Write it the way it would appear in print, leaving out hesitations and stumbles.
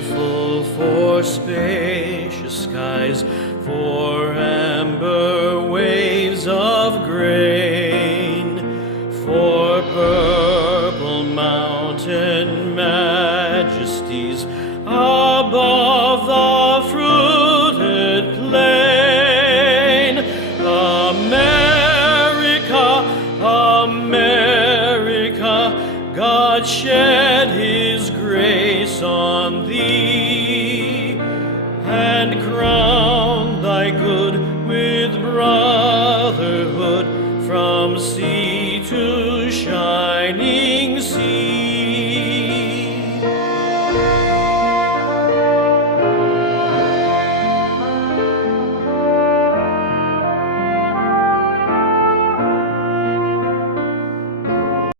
Beautiful for spacious skies, for amber waves of grain, for purple mountain majesties above the fruited plain. America, America, God shed His grace on thee, and crown thy good with brotherhood from sea to shining sea.